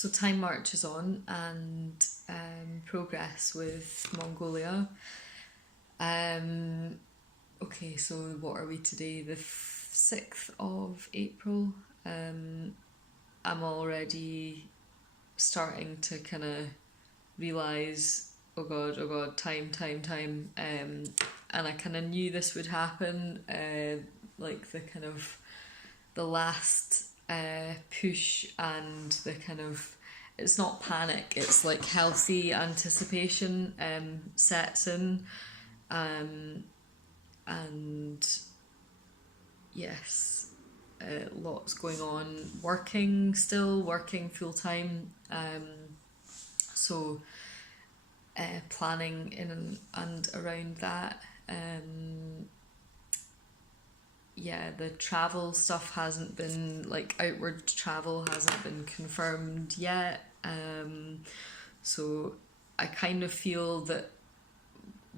So time marches on, and progress with Mongolia. Um, okay, so what are we today? The 6th of April. I'm already starting to kind of realise, oh god, time. And I kind of knew this would happen. Like the last push and the kind of, it's not panic, it's like healthy anticipation sets in, and yes, lots going on, working full time, so planning in and around that. Yeah, the travel stuff hasn't been, like, outward travel hasn't been confirmed yet. So I kind of feel that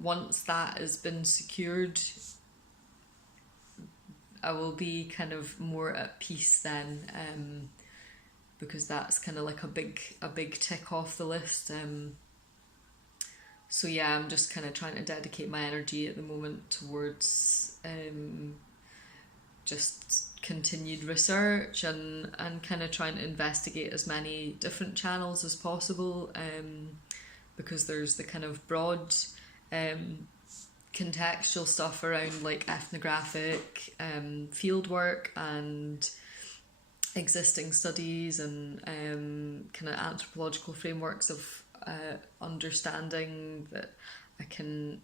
once that has been secured, I will be kind of more at peace then, because that's kind of like a big tick off the list. So yeah, I'm just kind of trying to dedicate my energy at the moment towards just continued research and kind of trying to investigate as many different channels as possible, because there's the kind of broad contextual stuff around like ethnographic field work and existing studies and kind of anthropological frameworks of understanding that I can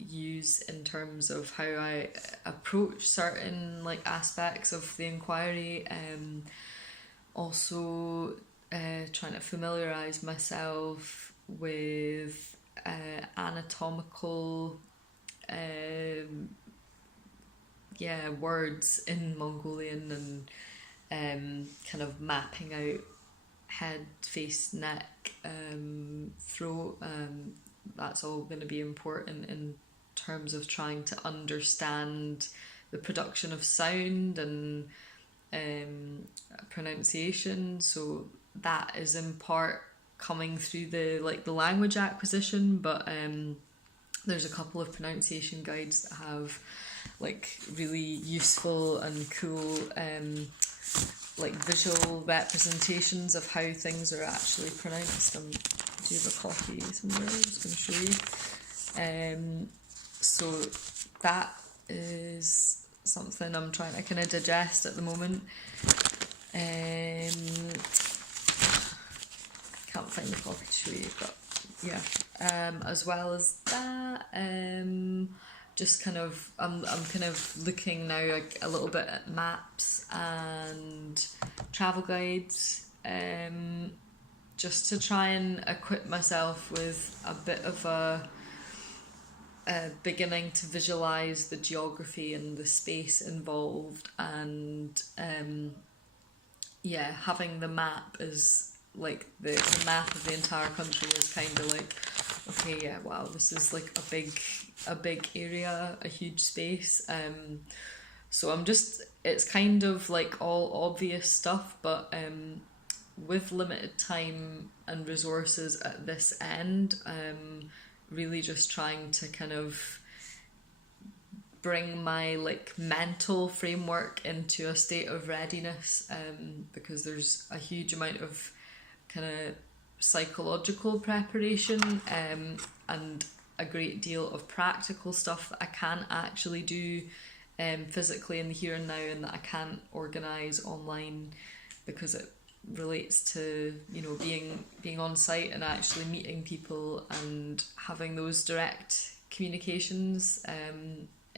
use in terms of how I approach certain like aspects of the inquiry. Also trying to familiarise myself with anatomical words in Mongolian, and kind of mapping out head, face, neck, throat. That's all going to be important in terms of trying to understand the production of sound and pronunciation. So that is in part coming through the language acquisition, but there's a couple of pronunciation guides that have like really useful and cool like visual representations of how things are actually pronounced. Do you have a copy somewhere? I'm just going to show you. So that is something I'm trying to kind of digest at the moment. Can't find the copy to show you, but yeah. As well as that, just kind of I'm kind of looking now like a little bit at maps and travel guides, just to try and equip myself with a bit of a beginning to visualize the geography and the space involved, and having the map is like the map of the entire country is kind of like, okay, yeah, wow, this is like a big area, a huge space. So it's kind of like all obvious stuff, but with limited time and resources at this end, really just trying to kind of bring my like mental framework into a state of readiness, because there's a huge amount of kind of psychological preparation, and a great deal of practical stuff that I can't actually do physically in the here and now, and that I can't organise online because it relates to, you know, being on site and actually meeting people and having those direct communications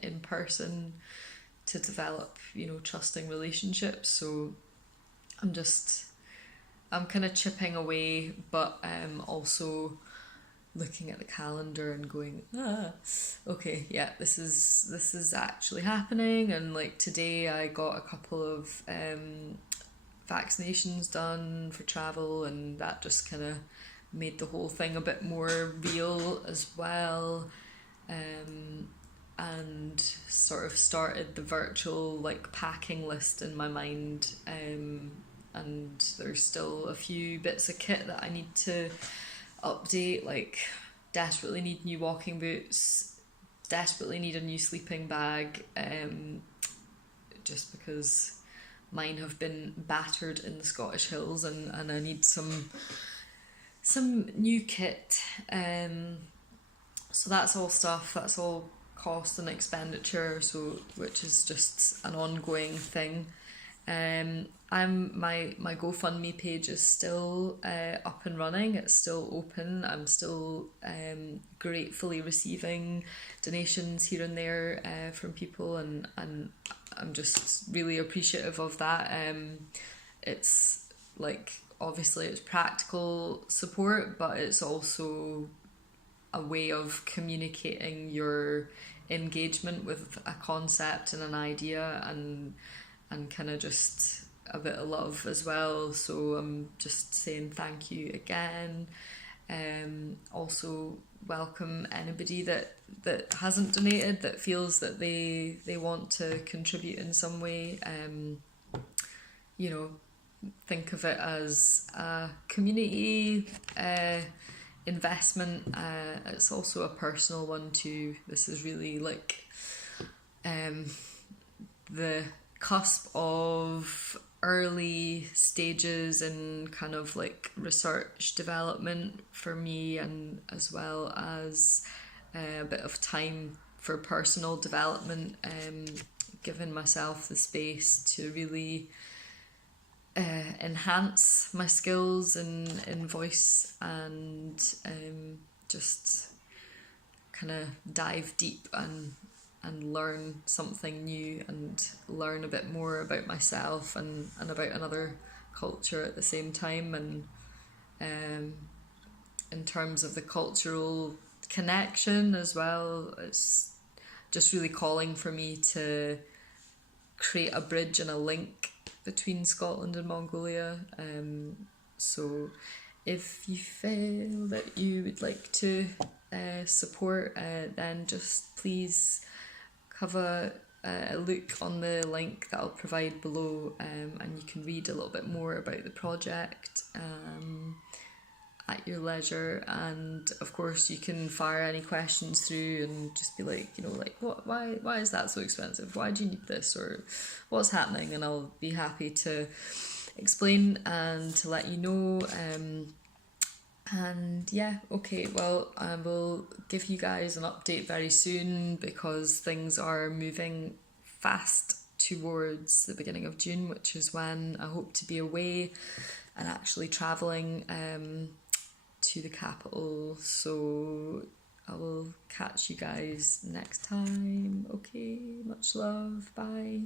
in person to develop, you know, trusting relationships. So I'm kind of chipping away, but also looking at the calendar and going, okay, yeah, this is actually happening. And like today I got a couple of vaccinations done for travel, and that just kind of made the whole thing a bit more real as well, and sort of started the virtual like packing list in my mind, and there's still a few bits of kit that I need to update, like desperately need new walking boots, desperately need a new sleeping bag, just because mine have been battered in the Scottish Hills, and I need some new kit. So that's all stuff, that's all cost and expenditure, so which is just an ongoing thing. My GoFundMe page is still up and running. It's still open. I'm still gratefully receiving donations here and there from people, and I'm just really appreciative of that. It's like, obviously it's practical support, but it's also a way of communicating your engagement with a concept and an idea, and kind of just a bit of love as well. So I'm just saying thank you again. Also welcome anybody that hasn't donated, that feels that they want to contribute in some way. You know, think of it as a community investment. It's also a personal one too. This is really like the cusp of early stages and kind of like research development for me, and as well as a bit of time for personal development, giving myself the space to really enhance my skills in voice, and just kind of dive deep and learn something new, and learn a bit more about myself and about another culture at the same time. And in terms of the cultural connection as well, it's just really calling for me to create a bridge and a link between Scotland and Mongolia. So if you feel that you would like to support, then just please have a look on the link that I'll provide below, and you can read a little bit more about the project at your leisure. And of course you can fire any questions through and just be like, you know, like, why is that so expensive, why do you need this, or what's happening, and I'll be happy to explain and to let you know. And yeah, okay, well, I will give you guys an update very soon, because things are moving fast towards the beginning of June, which is when I hope to be away and actually travelling to the capital. So I will catch you guys next time. Okay, much love, bye.